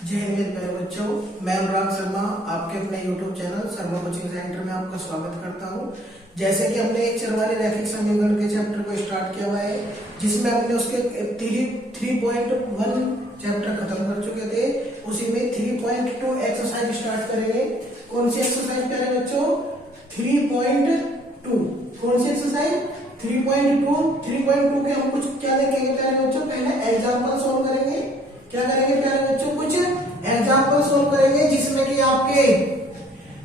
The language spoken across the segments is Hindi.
जय हिंद मेरे बच्चों, मैं अनुराग शर्मा आपके अपने YouTube channel Sharma coaching centre में आपका स्वागत करता हूं। जैसे कि हमने एक चरवाले रैखिक समीकरण के चैप्टर को स्टार्ट किया हुआ है, जिसमें हमने उसके 3.1 चैप्टर खत्म कर चुके थे। उसी में 3.2 एक्सरसाइज स्टार्ट करेंगे। कौन सी एक्सरसाइज प्यारे बच्चों? 3.2। कौन सी एक्सरसाइज? 3.2 के हम कुछ क्या लिखेंगे प्यारे बच्चों? पहले एग्जाम्पल सोल्व करेंगे। क्या करेंगे प्यारे बच्चों? कुछ एग्जाम्पल सोल्व करेंगे, जिसमें कि आपके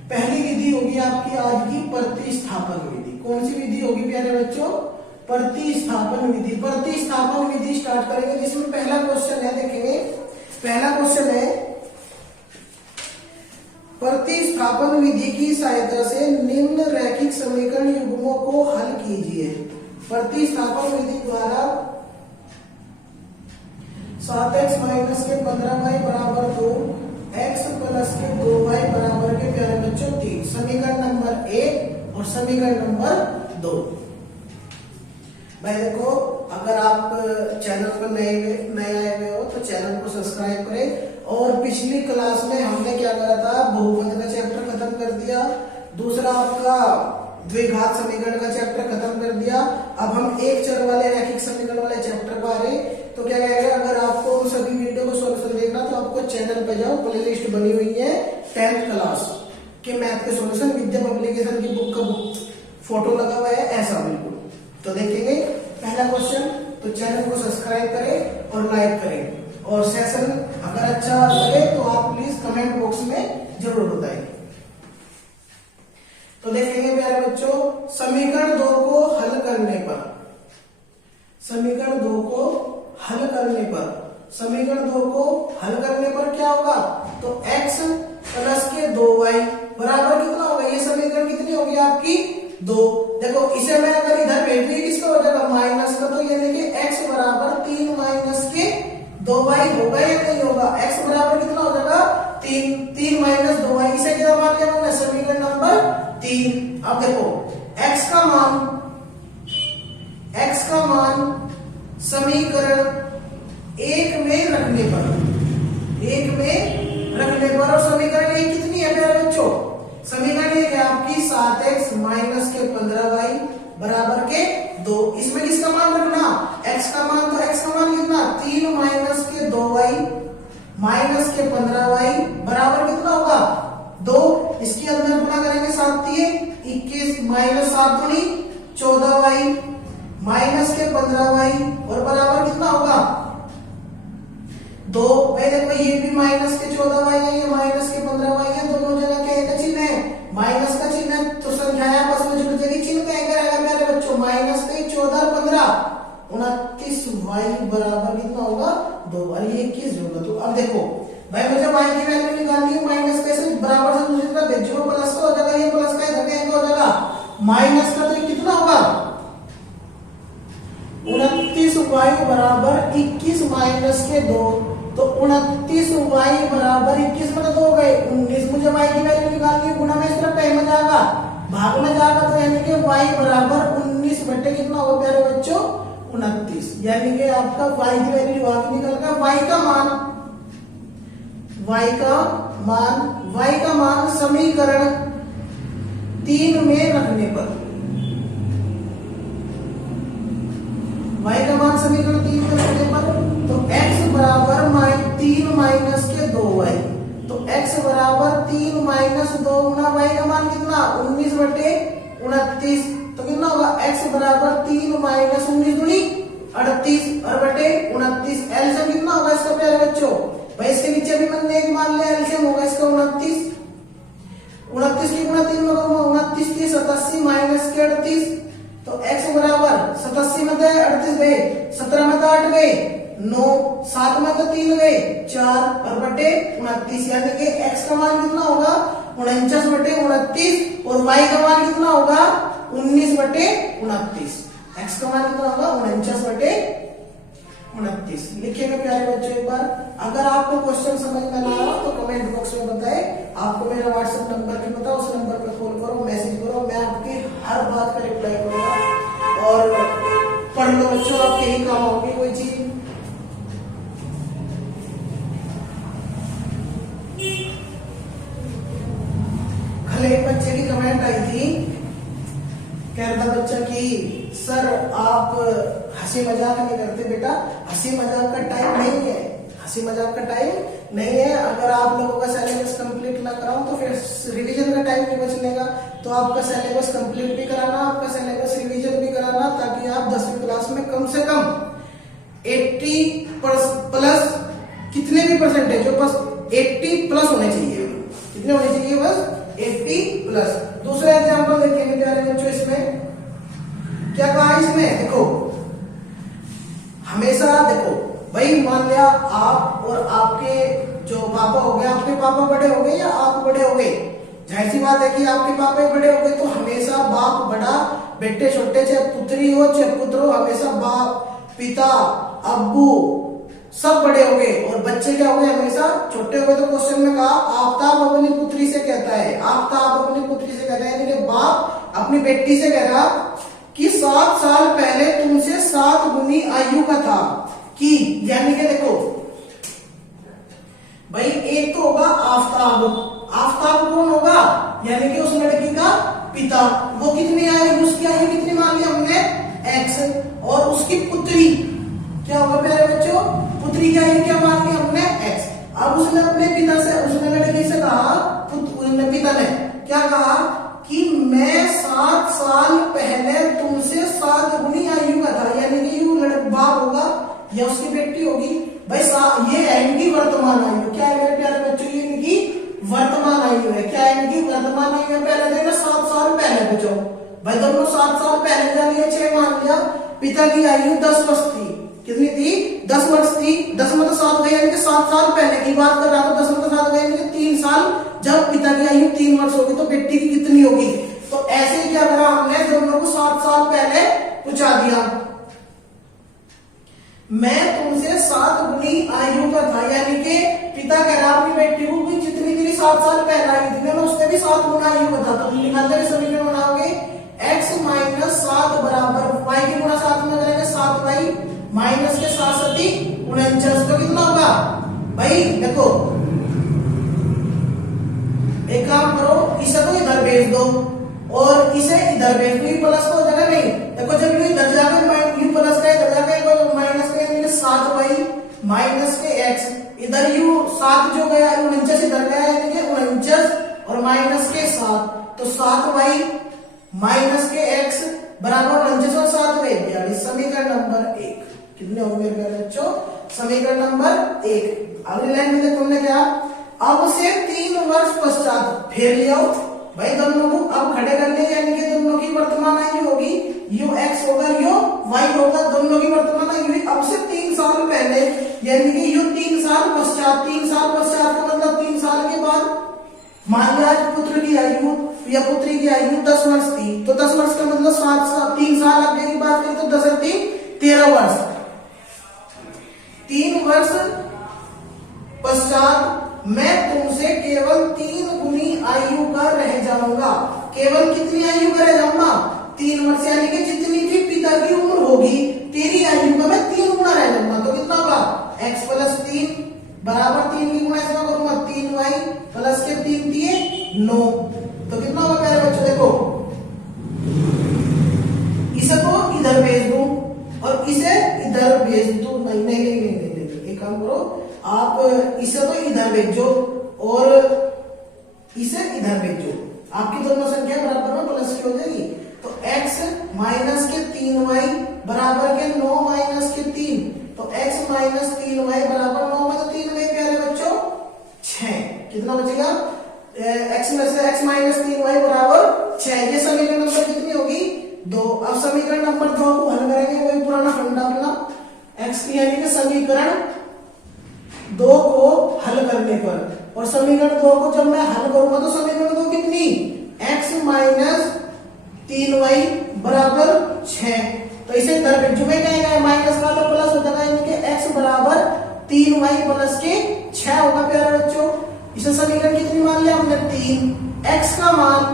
पहली विधि होगी आपकी आज की प्रतिस्थापन विधि। कौन सी विधि होगी प्यारे बच्चों? प्रतिस्थापन विधि। प्रतिस्थापन विधि स्टार्ट करेंगे, जिसमें पहला क्वेश्चन है, देखेंगे। पहला क्वेश्चन है, प्रतिस्थापन विधि की सहायता से निम्न रैखिक समीकरण युग्मों को हल कीजिए। प्रतिस्थापन विधि द्वारा 7x माइनस के 15y बराबर 2, x प्लस के 2y बराबर के प्यारे बच्चों 3। समीकरण नंबर 1 और समीकरण नंबर 2। भाई देखो, अगर आप चैनल पर नए आए हुए हो तो चैनल को सब्सक्राइब करें। और पिछली क्लास में हमने क्या करा था? बहुपद का चैप्टर खत्म कर दिया। दूसरा आपका द्विघात समीकरण का चैप्टर खत्म कर दिया। अब हम एक चर वाले रैखिक समीकरण वाले चैप्टर पर आ रहे। तो क्या कहेगा, अगर आपको उन सभी वीडियो को सॉल्यूशन देखना तो आपको चैनल पे जाओ, प्लेलिस्ट बनी हुई है 10th क्लास के मैथ के सॉल्यूशन। विद्या पब्लिकेशन की बुक का फोटो लगा हुआ है, ऐसा बिल्कुल। तो देखेंगे पहला क्वेश्चन। तो चैनल को सब्सक्राइब करें और लाइक करें। और सेशन अगर अच्छा लगे तो आप प्लीज कमेंट बॉक्स में जरूर बताएं। तो देखेंगे प्यारे बच्चों, समीकरण 2 को हल करने पर, समीकरण 2 को हल करने पर, समीकरण 2 को हल करने पर क्या होगा? तो x प्लस के 2y बराबर कितना होगा? ये समीकरण कितनी होगी आपकी? 2। देखो, इसे मैं अगर इधर भेज दी, किसका हो जाएगा? माइनस का। तो ये देखिए x बराबर 3 माइनस के 2y होगा या नहीं होगा? x बराबर कितना हो जाएगा? 3 माइनस 2y। इसे क्या मान लिया हमने? समीकरण नंबर 3। अब देखो, x का मान समीकरण 1 में रखने पर, 1 में रखने पर, और समीकरण 1 कितनी है प्यारे बच्चों? समीकरण 1 है आपकी 7x माइनस के 15y बराबर के 2। इसमें किसका मान रखना? x का मान। तो x का मान कितना? 3 माइनस के 2y माइनस के 15y बराबर कितना होगा? 2। इसके अंदर गुणा करेंगे 7 21 माइनस 7 दूनी 14y माइनस के 15y और बराबर कितना होगा? 2। भाई देखो, ये भी माइनस के 14y है, ये माइनस के 15y है। दोनों जगह क्या का चिन्ह है? माइनस का चिन्ह है। तो संख्याएं आपस में जुड़ जाएगी। चिन्ह क्या करेगा मेरे बच्चों? माइनस के 14 और 15 29y बराबर कितना होगा? 2 और ये 21 होगा। तो अब देखो भाई, मुझे y की वैल्यू निकालनी है। माइनस कैसे? बराबर से दूसरी तरफ भेजो, प्लस का हो जाएगा, ये प्लस का इधर का हो जाएगा माइनस का। तो कितना होगा? 29y बराबर 21 माइनस के 2। तो 29y बराबर 21 में 2 हो गए 19। मुझे y की वैल्यू निकालनी है। गुणा में इस तरफ में जाएगा, भाग में जाएगा। तो यानी कि y बराबर 19 बटे कितना होगा प्यारे बच्चों? 29। यानी कि आपका y की वैल्यू आगे निकल गया। y का मान समीकरण 3 में रखने पर, y का मान समीकरण 3 में रखने पर, तो x बराबर 3 माइनस के 2y। तो x बराबर 3 माइनस 2 गुना y का मान कितना? 19 बटे 29। तो कितना होगा? x बराबर 3 माइनस 19 दूनी 38 और बटे 29। एलसीएम कितना होगा इसका प्यारे बच्चों? भाई इसके नीचे भी मैंने एक मान लिया, एलसीएम होगा इसका 29। 29 की गुणा 3 में करूंगा, 29 की 87 माइनस के 38। तो x बराबर 87 में तो 38 गए, 17 में तो 8 गए, 9, 7 में तो 3 गए, 4 और बटे 29। यानी कि x का मान कितना होगा? 49 बटे 29। और y का मान कितना होगा? 19 बटे 29। x का मान कितना होगा? 49 बटे 29। लिखिएगा प्यारे बच्चों एक बार। अगर आपको क्वेश्चन समझ में ना आया तो कमेंट बॉक्स में बताएं। आपको मेरा व्हाट्सएप नंबर भी पता, उस नंबर पर कॉल करो, मैसेज करो, मैं आपकी हर बात का रिप्लाई करूंगा। और पढ़ लो बच्चों, आपके ही काम होगी कोई चीज। हंसी मजाक नहीं करते बेटा, हंसी मजाक का टाइम नहीं है, हंसी मजाक का टाइम नहीं है। अगर आप लोगों का सिलेबस कंप्लीट ना कराऊं तो फिर रिवीजन का टाइम नहीं बचनेगा। तो आपका सिलेबस कंप्लीट भी कराना, आपका सिलेबस रिवीजन भी कराना, ताकि आप 10वीं क्लास में कम से कम 80 प्लस कितने भी परसेंटेज हो, बस 80 प्लस होने चाहिए। कितने होने चाहिए? बस 80 प्लस। दूसरा एग्जांपल देखेंगे प्यारे बच्चों, इसमें क्या कहा? इसमें देखो, हमेशा देखो भाई, मान लिया आप और आपके जो पापा हो गए, आपके पापा बड़े हो गए या आप बड़े हो गए, जाहिर सी बात है कि आपके पापा ही बड़े हो गए, तो हमेशा बाप बड़ा, बेटे छोटे, चाहे पुत्री हो चाहे पुत्र हो, हमेशा बाप, पिता, अब्बू सब बड़े हो गए और बच्चे क्या हो गए? हमेशा छोटे हो गए। तो क्वेश्चन में कहा आफताब अपनी पुत्री से कहता है, आफताब अपनी पुत्री से कहता है, यानी कि बाप अपनी बेटी से कह रहा कि 7 साल पहले तुमसे 7 गुनी आयु का था कि, यानी कि देखो भाई, एक तो होगा आफताब, आफताब कौन होगा? यानी कि उस लड़की का पिता, वो कितनी आयु, उसकी आयु कितनी मान ली हमने? x, और उसकी पुत्री क्या होगा प्यारे बच्चों? पुत्री की आयु क्या मान ली हमने? x। अब उसने अपने पिता से, उसने लड़की से कहा, पिता ने क्या कहा कि मैं 7 साल पहले तुमसे 7 गुनी आयु का था, यानी कि यू बाप होगा या उसकी बेटी होगी भाई, ये है इनकी वर्तमान आयु। क्या है मेरे प्यारे बच्चों? ये इनकी वर्तमान आयु है। क्या है इनकी वर्तमान आयु? पहले देखना 7 साल पहले बचो भाई, दोनों 7 साल पहले जान लिया, 6 मान लिया। पिता की आयु 10 वर्ष थी, कितनी थी? 10 वर्ष थी। 10 मतलब 7 गए, यानी कि 7 साल पहले की बात कर रहा था। 10 मतलब 7 गए, यानी कि 3 साल। जब पिता की आयु 3 वर्ष होगी तो बेटी की कितनी होगी? तो ऐसे ही क्या करा हमने, दोनों को 7 साल पहले पूछा दिया। मैं तुमसे 7 गुनी आयु का था, यानी कि पिता कह रहा अपनी बेटी को कि जितनी तेरी 7 साल पहले आई थी, मैं उससे भी 7 गुना आयु का था। तो निकालते हुए समीकरण बनाओगे, x माइनस 7 बराबर y की गुणा 7 में करेंगे 7y माइनस के 7 सती 49। तो कितना होगा भाई? देखो एक काम करो, इसे तो इधर भेज दो और इसे इधर भेज दो, प्लस हो जाएगा। नहीं देखो, जब यू इधर जाकर यू प्लस का इधर जाकर माइनस का, यानी 7y माइनस के x, इधर यू 7 जो गया 49 इधर गया, यानी कि 49 और माइनस के 7, तो 7y माइनस के x बराबर 49 और 7 गए 42। समीकरण नंबर 1 कितने हो गए मेरे बच्चों? समीकरण नंबर 1। अगली लाइन में देखो हमने क्या, अब से 3 वर्ष पश्चात फिर ले आओ भाई, दोनों को अब खड़े कर ले, यानी कि दोनों की वर्तमान आयु होगी, यू x होगा, यू y होगा, दोनों की वर्तमान आयु अब से 3 साल पहले, यानी कि यू 3 साल पश्चात। 3 साल पश्चात का मतलब 3 साल के बाद। मान लिया पुत्र की आयु या पुत्री की आयु 10 वर्ष थी, तो 10 वर्ष का मतलब 7 साल, 3 साल लगने की बात करें तो 10 और 3 13 वर्ष। 3 वर्ष पश्चात मैं तुमसे केवल 3 गुनी आयु का रह जाऊंगा। केवल कितनी आयु का रह जाऊंगा? 3 वर्ष, यानी कि जितनी भी पिता की उम्र होगी तेरी आयु का मैं 3 गुना रह जाऊंगा। तो कितना होगा? x प्लस 3 बराबर 3 की गुणा इसका करूंगा 3y प्लस के 3 दिए 9। तो कितना होगा प्यारे बच्चों? देखो इसे तो इधर भेज दूं और इसे इधर भेज दूं। नहीं नहीं नहीं नहीं, नहीं, नहीं। एक काम करो, आप इसे तो इधर भेजो और इसे इधर भेजो, आपकी दोनों संख्या बराबर में प्लस की हो जाएगी। तो x माइनस के 3y बराबर के 9 माइनस के 3, तो x माइनस 3y बराबर 9 में तो 3 में प्यारे बच्चों 6। कितना बचेगा? x में से x माइनस 3y बराबर 6। ये समीकरण नंबर कितनी होगी? 2। अब समीकरण नंबर 2 को हल करेंगे, वही पुराना फंडा अपना, x की यानी कि समीकरण 2 को हल करने पर, और समीकरण 2 को जब मैं हल करूंगा तो समीकरण 2 कितनी? x माइनस 3y बराबर 6। तो इसे इधर भेजो, में क्या है माइनस का तो प्लस हो जाएगा, यानी कि x बराबर 3y प्लस के 6 होगा प्यारे बच्चों। इसे समीकरण कितनी मान लिया हमने? 3। x का मान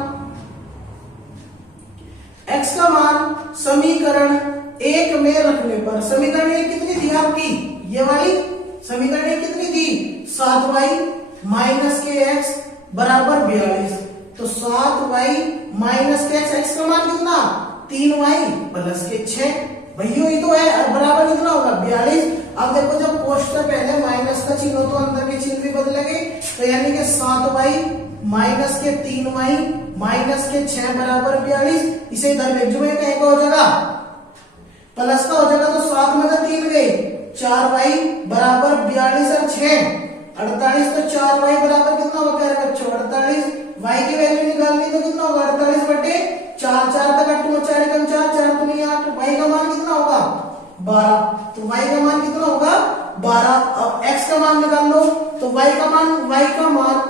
समीकरण 1 में रखने पर, समीकरण 1 कितनी थी आपकी? ये वाली समीकरण 1 कितनी थी? 7y माइनस के x बराबर 42। तो 7y माइनस के x, x का मान कितना? 3y प्लस के 6 भैया ये तो है, और बराबर कितना होगा 42। अब देखो जब कोष्टक पहले माइनस का चिन्ह हो तो अंदर के चिन्ह भी बदलेंगे, तो यानी कि 7y माइनस के 3y माइनस के 6 बराबर 42। इसे इधर भेजो में कहीं का हो जाएगा प्लस का हो जाएगा, तो 7 में से 3 गए 4y बराबर 42 और 6 48। तो 4y बराबर कितना होगा कह रहे बच्चों 48। y की वैल्यू निकालनी तो कितना होगा 48 बटे 4, 4 तक 8 4 कम 4 4 तो नहीं 8। y का मान कितना होगा 12। तो y का मान कितना होगा 12। अब x का मान निकाल लो, तो y का मान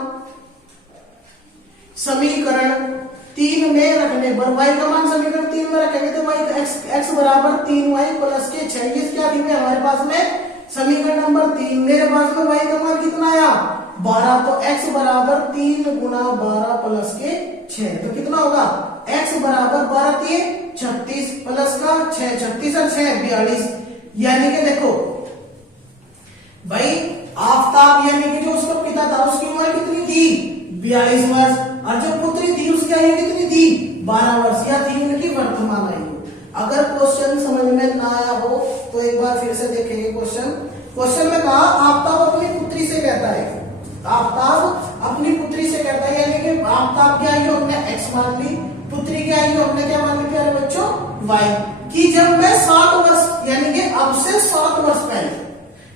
समीकरण 3 में रखने पर y का मान समीकरण 3 में रखेंगे तो y x बराबर 3y प्लस के 6। ये क्या थी हमारे पास में समीकरण नंबर 3। मेरे पास में y का मान कितना आया 12, तो x बराबर 3 गुना 12 प्लस के 6, तो कितना होगा x बराबर 12 दिए 36 प्लस का 6 36 और 6 42। यानी कि देखो भाई आफताब यानी कि जो उसका पिता था उसकी उम्र कितनी थी 42 वर्ष, और जो पुत्री थी उसकी आयु कितनी थी 12 वर्ष। या थी उनकी वर्तमान आयु। अगर क्वेश्चन समझ में ना आया हो तो एक बार फिर से देखेंगे क्वेश्चन में कहा आफताब अपनी पुत्री से कहता है, आफताब अपनी पुत्री से कहता है, यानी कि आफताब की आयु हमने x मान ली, पुत्री की आयु हमने क्या मान ली प्यारे बच्चों y की। जब मैं 7 वर्ष यानी कि अब से 7 वर्ष पहले,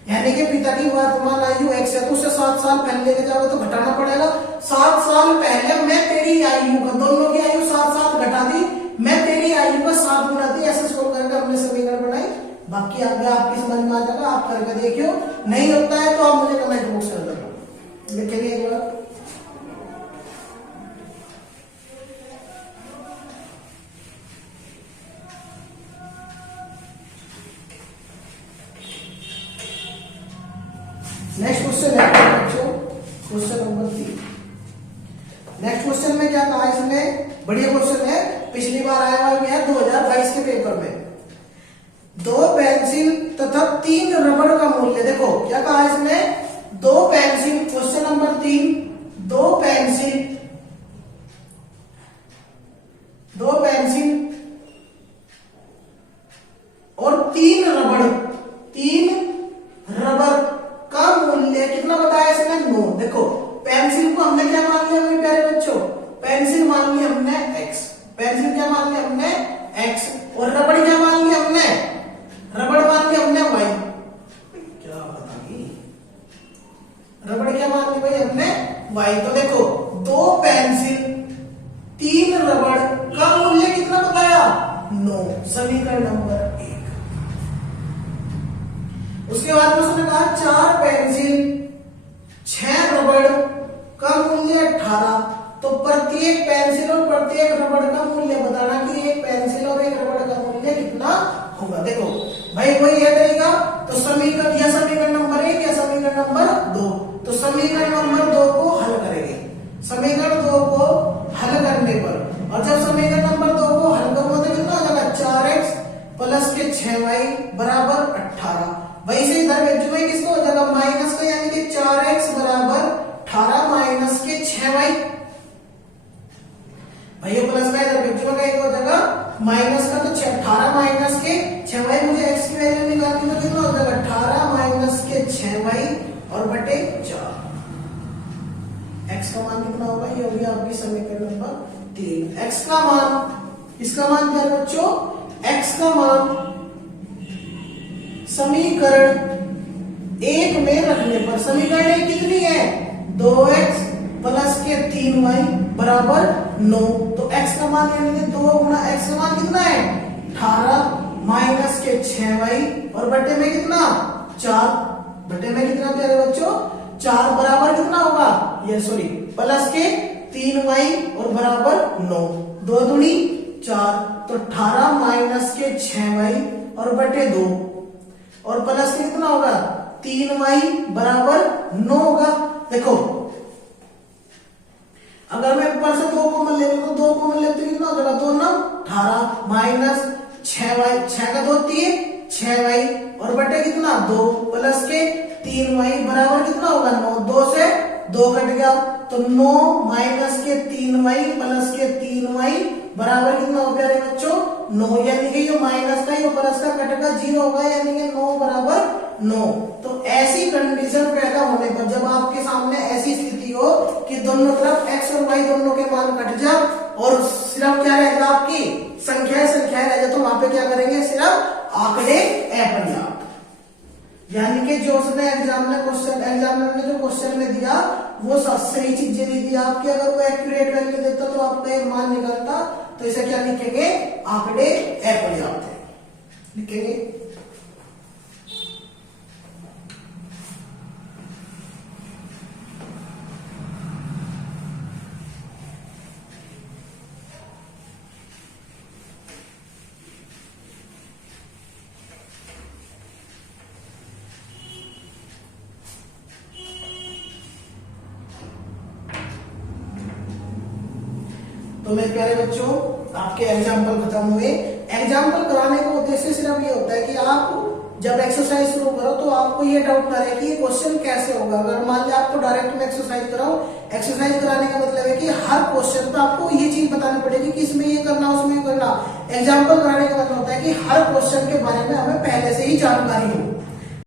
यानी कि पिता की वर्तमान आयु x है तो उससे 7 साल पहले लेके जाओगे तो घटाना पड़ेगा। 7 साल पहले मैं तेरी आयु का, दोनों की आयु 7 घटा दी, मैं तेरी आयु का 7 गुना दी। ऐसे सोल्व करके हमने समीकरण बनाई। बाकी आगे आपकी समझ में आ जाएगा, आप करके देखियो। नहीं होता है तो आप मुझे कमेंट बॉक्स कर देना, देखेंगे एक बार। नेक्स्ट क्वेश्चन है बच्चों, क्वेश्चन नंबर 3। नेक्स्ट क्वेश्चन में क्या कहा इसने, बढ़िया क्वेश्चन है, पिछली बार आया हुआ है 2022 के पेपर में। 2 पेंसिल तथा 3 रबड़ का मूल्य, देखो क्या कहा इसने 2 पेंसिल, क्वेश्चन नंबर 3, 2 पेंसिल और 3 रबड़ का मूल्य कितना बताया इसने 9। देखो पेंसिल को हमने क्या मान लिया मेरे प्यारे बच्चों, पेंसिल मान लिया हमने x, पेंसिल क्या मान लिया हमने x, और रबड़ क्या मान लिया हमने, रबड़ मान लिया हमने y। क्या बताइए, रबड़ क्या मान ली भाई हमने y। तो देखो 2 पेंसिल 3 रबड़ का मूल्य कितना बताया 9, समीकरण नंबर 1। उसके बाद उसने कहा 4 पेंसिल 6 रबड़ का मूल्य 18। तो प्रत्येक पेंसिल और प्रत्येक रबड़ का मूल्य बताना कि एक पेंसिल और एक रबड़ का मूल्य कितना होगा। देखो भाई वही है तरीका, तो समीकरण या समीकरण नंबर 1 या समीकरण नंबर 2, तो समीकरण नंबर 2 को हल करेंगे। समीकरण 2 को हल करने पर, और जब समीकरण नंबर 2 को हल करोगे तो कितना हो जाएगा 4x प्लस के 6y बराबर 18। वही से इधर भेजोगे किसको हो जाएगा माइनस का, यानी कि 4x बराबर 18 माइनस के 6y। भैया प्लस का इधर भेजोगे एक हो जाएगा माइनस का, तो 18 माइनस के 6y। मुझे x की वैल्यू निकालनी तो कितना हो जाएगा 18 माइनस के 6y और बटे 4। x का मान कितना होगा, ये होगी आपकी समीकरण नंबर 3। x का मान, इसका मान क्या है बच्चों, x का मान समीकरण 1 में रखने पर, समीकरण 1 कितनी है 2x प्लस के 3y बराबर 9। तो x का मान यानी कि 2 गुना x का मान कितना है 18 माइनस के 6y और बटे में कितना 4, बटे में कितना प्यारे बच्चों 4 बराबर कितना होगा, ये सॉरी प्लस के 3y और बराबर 9, 2 दूनी 4, तो 18 माइनस के 6y और बटे 2 और प्लस के कितना होगा 3y बराबर 9 होगा। देखो अगर मैं ऊपर से 2 कॉमन ले लूं तो 2 कॉमन लेते तो कितना हो जाएगा 2 9 18 माइनस 6y, 6 का 2 3 6y और बटे कितना 2 प्लस के 3y बराबर कितना होगा 9, 2 से 2 कट गया तो 9 माइनस के 3y प्लस के 3y बराबर कितना हो प्यारे बच्चों 9, यानी कि ये माइनस का ये प्लस का कटेगा 0 होगा, यानी कि 9 बराबर 9। तो ऐसी कंडीशन पैदा होने पर, जब आपके सामने ऐसी स्थिति हो कि दोनों तरफ x और y दोनों के मान कट जा और सिर्फ क्या रहेगा आपकी संख्याएं रह जाए, तो वहां पे क्या करेंगे, सिर्फ आंकड़े अपर्याप्त। यानी कि जो उसने एग्जामिनर ने जो क्वेश्चन में दिया वो सही चीजें नहीं दी आपकी, अगर वो एक्यूरेट वैल्यू देता तो आपका एक मान निकलता, तो इसे क्या लिखेंगे, आंकड़े अपर्याप्त है लिखेंगे। तो मेरे प्यारे बच्चों, आपके एग्जाम्पल खत्म हुए। एग्जाम्पल कराने का उद्देश्य सिर्फ ये होता है कि आप जब एक्सरसाइज शुरू करो तो आपको ये डाउट ना रहे कि ये क्वेश्चन कैसे होगा। अगर मान लिया आपको डायरेक्ट में एक्सरसाइज कराओ, एक्सरसाइज कराने का मतलब है कि हर क्वेश्चन पे आपको ये चीज बतानी पड़ेगी कि इसमें ये करना, उसमें ये करना। एग्जाम्पल कराने का मतलब होता है कि हर क्वेश्चन के बारे में हमें पहले से ही जानकारी हो।